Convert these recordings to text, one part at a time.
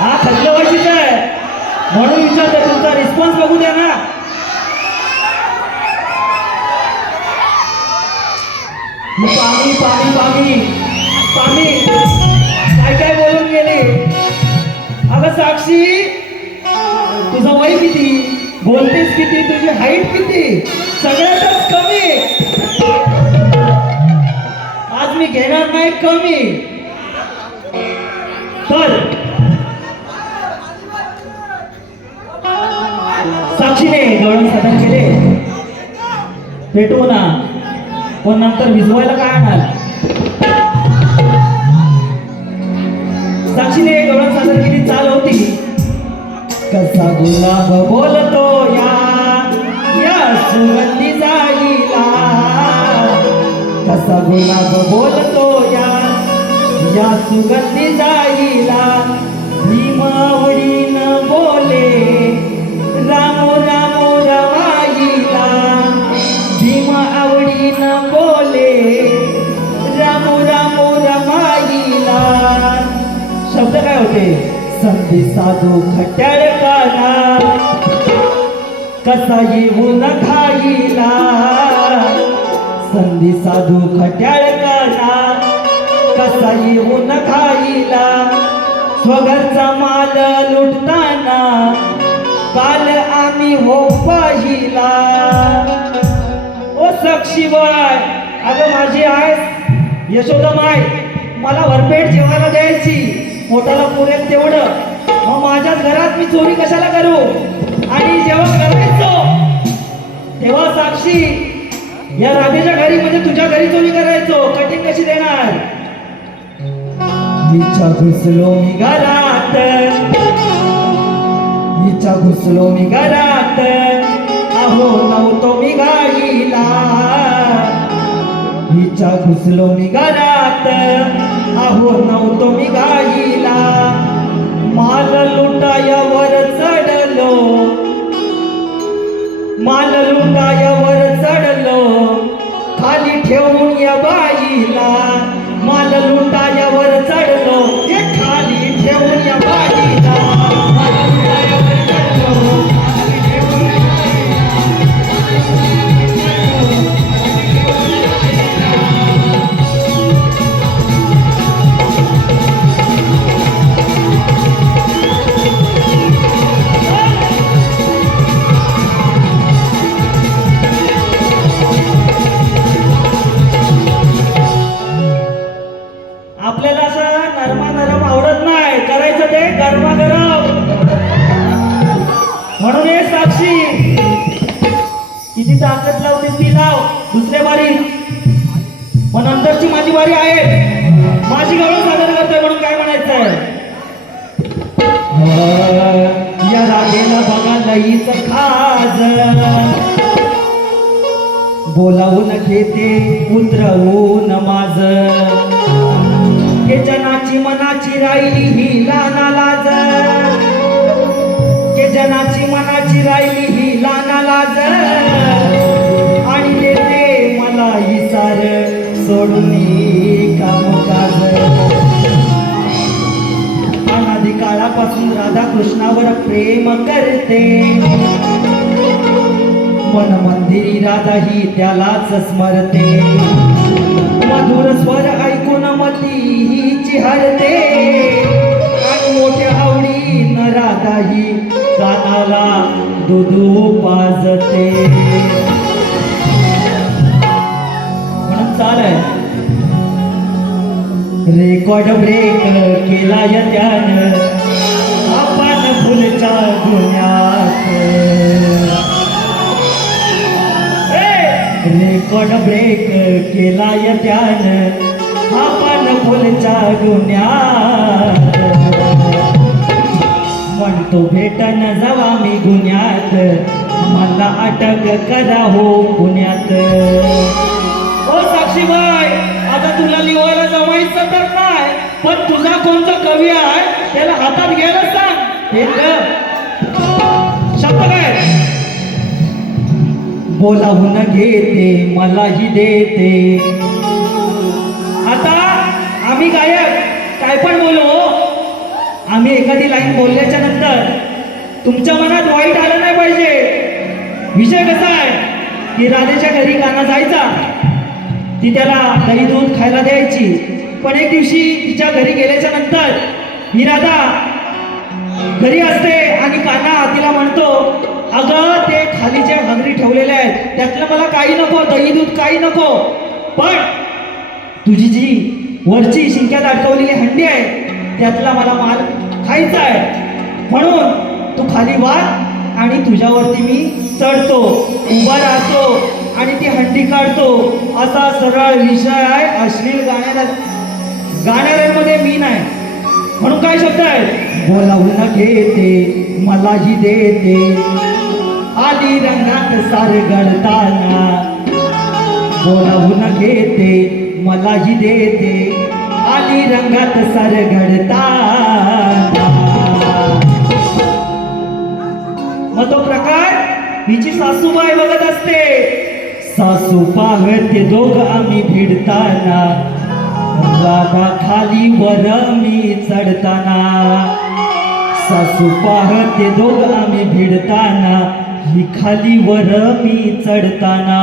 हा खतलं वर्षीचा आहे म्हणून विचारतो तुमचा रिस्पॉन्स बघू द्या ना. पाणी पाणी पाणी पाणी. काय काय बोलून गेले? अगं साक्षी तुझं वय किती? बोलतेस किती? तुझी हाईट किती? सगळ्यातच कमी. आज मी घेणार नाही कमी. तर साक्षीने गवळण सादर केले भेटू ना. पण नंतर विजवायला काय आणाल? साक्षीने गवळण सादर केली चाल होती. कसा गुलाब बोलतो या? या सुगंधी जाईला कसा गुलाब बोलतो या? या सुगंधी जाईला संधी साधू काना. कसा येऊन खाईला संधी साधू खट्याळ काना. कसा येऊन खाईला स्वघरचा माल लुटताना काल आम्ही हो पाहिला. ओ बाय अगं माझी आय यशोदा माय मला भरपेट जेवायला द्यायची. पोटाला पुरेल तेवढं. मग माझ्याच घरात मी चोरी कशाला करू? आणि जेव्हा करायचो तेव्हा साक्षी या राधेच्या घरी म्हणजे तुझ्या घरी चोरी करायचो. कटिंग कशी देणार? हिच्या घुसलो मी. घरात हिच्या घुसलो मी. घरात अहो नव्हतो मी गाईला. हिच्या घुसलो मी. घरात अहो नव्हतो मी गाईला. माल लुटायावर चढलो. माल लुटायावर चढलो. खाली ठेवून या बाईला. आपल्याला असं नरमा नरम आवडत नाही. करायचं ते गरमागरम म्हणून हे साक्षी. किती ताकद लावते ती लाव. दुसऱ्या बारी मग नंतरची माझी बारी आहे. माझी गौरव सादर करते म्हणून काय म्हणायचंय? या रागेला बघा लईच खाज बोलावून घेते उतरवून माझ. हे जनाची मनाची राहिली ही लाना लाज हे जनाची मनाची राहिली ही लाना लाज आणि देते मला इसार सोडून कामकाज. अनादी काळापासून राधा कृष्णावर प्रेम करते. मन मंदिरी राधा ही त्यालाच स्मरते. मधुर हिची मोठ्या आवडी न राधा कानाला दुधू पाजते. म्हणून चालय. रेकॉर्ड ब्रेक केला या त्यानं आपण फुलच्या गुन्ह्यात रेकॉर्ड ब्रेक केला या त्यानं आपण फुलच्या म्हणतो भेटन जावा मी गुन्ह्यात. मला अटक करा हो पुण्यात. ओ साक्षीबाई आता तुला लिवायला जमायचं तर नाही पण तुझा कोणता कवी आहे त्याला हातात घ्यायला सांग. हे ग. शब्द काय बोलावून घेते मलाही देते. आम्ही गायक. काय पण बोलो हो. आम्ही एखादी लाईन बोलल्याच्या नंतर तुमच्या मनात वाईट आलं नाही पाहिजे. विषय कसा आहे? की राधेच्या घरी गाणं जायचा. ती त्याला दही दूध खायला द्यायची. पण एक दिवशी तिच्या घरी गेल्याच्यानंतर मी राधा घरी असते आणि काना तिला म्हणतो अगं ते खाली जे ठेवलेले आहेत त्यातलं मला काही नको दही दूध काही नको. पण तुझी जी वरची शिंक्यात अडकवलेली हंडी आहे. त्यातला मला माल खायचा आहे. म्हणून तू खाली वाद आणि तुझ्यावरती मी चढतो उभा राहतो आणि ती हंडी काढतो. असा सरळ विषय आहे अश्लील गाण्याला गाण्यामध्ये मी नाही. म्हणून काय शब्द आहे बोलावून घेते मलाही देते. आली रंगात सार गळताना. बोलावून घेते मलाही देते. आली रंगात सरगडता. मग तो प्रकार हिची सासूबाई बघत असते. सासू पाहते दोघ आम्ही भिडताना. बाबा खाली वर मी चढताना. सासू पाहते दोघ आम्ही भिडताना. ही खाली वर मी चढताना.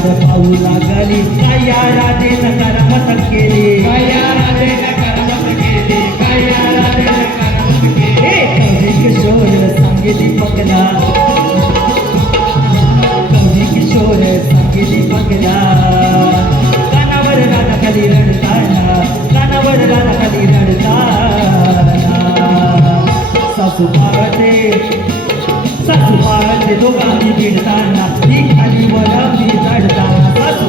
चिपदाराड पाहू लागली काय या राजेन करमत केली. हे कवी किशोर सांगेली पगला कवी किशोर सांगेली पगला कानावर राधा खाली रडताना कानावर राधा खाली रडताना. सासू पाहते सासू दोघांनी भिडताना ती खाली वर मी चढताना सासू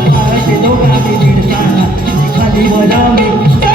दोघांनी भिडताना ती खाली मी